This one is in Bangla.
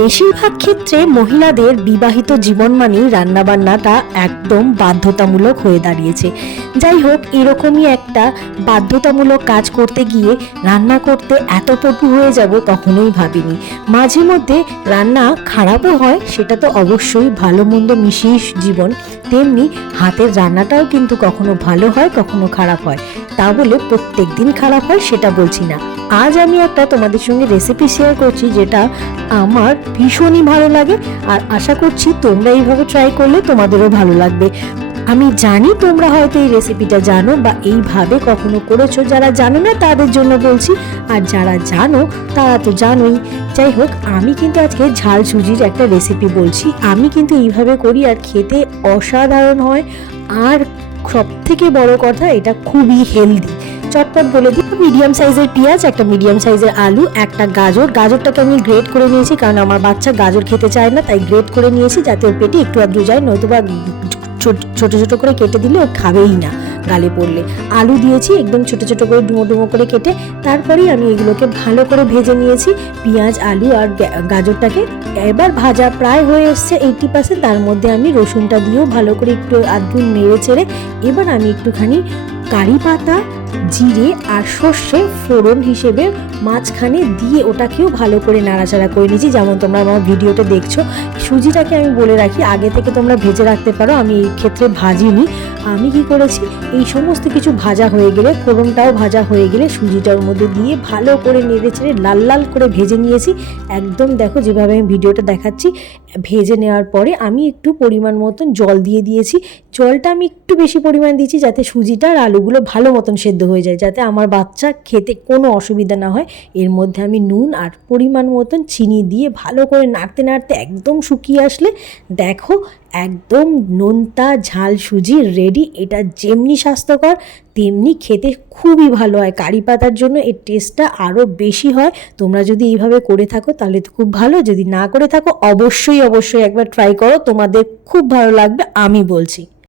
বেশিরভাগ ক্ষেত্রে মহিলাদের বিবাহিত জীবন মানেই রান্নাবান্নাটা একদম বাধ্যতামূলক হয়ে দাঁড়িয়েছে। যাই হোক, এরকমই একটা বাধ্যতামূলক কাজ করতে গিয়ে রান্না করতে এত পটু হয়ে যাব কখনোই ভাবিনি। মাঝে মধ্যে রান্না খারাপও হয়, সেটা তো অবশ্যই, ভালো মন্দ মিশিয়ে জীবন। তেমনি হাতের রান্নাটাও কিন্তু কখনো ভালো হয়, কখনো খারাপ হয়। তা বলে প্রত্যেক দিন খারাপ হয় সেটা বলছি না। আজ আমি একটা তোমাদের সঙ্গে রেসিপি শেয়ার করছি যেটা আমার ভীষণই ভালো লাগে, আর আশা করছি তোমরা এইভাবে ট্রাই করলে তোমাদেরও ভালো লাগবে। আমি জানি তোমরা হয়তো এই রেসিপিটা জানো বা এইভাবে কখনো করেছো, যারা জানো না তাদের জন্য বলছি, আর যারা জানো তারা তো জানোই। যাই হোক, আমি কিন্তু আজকে ঝাল সুজির একটা রেসিপি বলছি। আমি কিন্তু এইভাবে করি আর খেতে অসাধারণ হয়, আর সব থেকে বড় কথা এটা খুবই হেলদি। চটপট বলে দিই, মিডিয়াম সাইজের পেঁয়াজ, একটা মিডিয়াম সাইজের আলু, একটা গাজরটাকে আমি গ্রেট করে নিয়েছি, কারণ আমার বাচ্চা গাজর খেতে চায় না, তাই গ্রেট করে নিয়েছি যাতে ওর পেটে একটু আধটু যায়, নয়তোবা ছোট ছোট করে কেটে দিলে ও খাবেই না গালে পড়লে। আলু দিয়েছি একদম ছোট ছোট করে ডুমো ডুমো করে কেটে। তারপরেই আমি এগুলোকে ভালো করে ভেজে নিয়েছি, পেঁয়াজ আলু আর গাজরটাকে। এবার ভাজা প্রায় হয়ে এসছে 80%। তার মধ্যে আমি রসুনটা দিয়েও ভালো করে একটু আধটু নেড়ে চেড়ে এবার আমি একটুখানি কারি পাতা, জিরে আর সর্ষে ফোড়ন হিসেবে মাঝখানে দিয়ে ওটাকেও ভালো করে নাড়াচাড়া করে নিয়েছি, যেমন তোমরা আমার ভিডিওতে দেখছো। সুজিটাকে আমি বলে রাখি, আগে থেকে তোমরা ভেজে রাখতে পারো, আমি এই ক্ষেত্রে ভাজিনি। আমি কি করেছি, এই সমস্ত কিছু ভাজা হয়ে গেলে, ফোড়নটাও ভাজা হয়ে গেলে সুজিটার মধ্যে দিয়ে ভালো করে নেড়ে চেড়ে লাল লাল করে ভেজে নিয়েছি। একদম দেখো যেভাবে আমি ভিডিওটা দেখাচ্ছি। ভেজে নেওয়ার পরে আমি একটু পরিমাণ মতন জল দিয়ে দিয়েছি। জলটা আমি একটু বেশি পরিমাণ দিয়েছি যাতে সুজিটা আর আলুগুলো ভালো মতন সেদ্ধ হয়ে যায়, যাতে আমার বাচ্চা খেতে কোনো অসুবিধা না হয়। এর মধ্যে আমি নুন আর পরিমাণ মতন চিনি দিয়ে ভালো করে নাড়তে নাড়তে একদম শুকিয়ে আসলে দেখো একদম নোনতা ঝাল সুজি রেডি। এটা যেমনি স্বাস্থ্যকর তেমনি খেতে খুবই ভালো হয়। কারি পাতার জন্য এর টেস্টটা আরও বেশি হয়। তোমরা যদি এইভাবে করে থাকো তাহলে তো খুব ভালো, যদি না করে থাকো অবশ্যই একবার ট্রাই করো, তোমাদের খুব ভালো লাগবে আমি বলছি।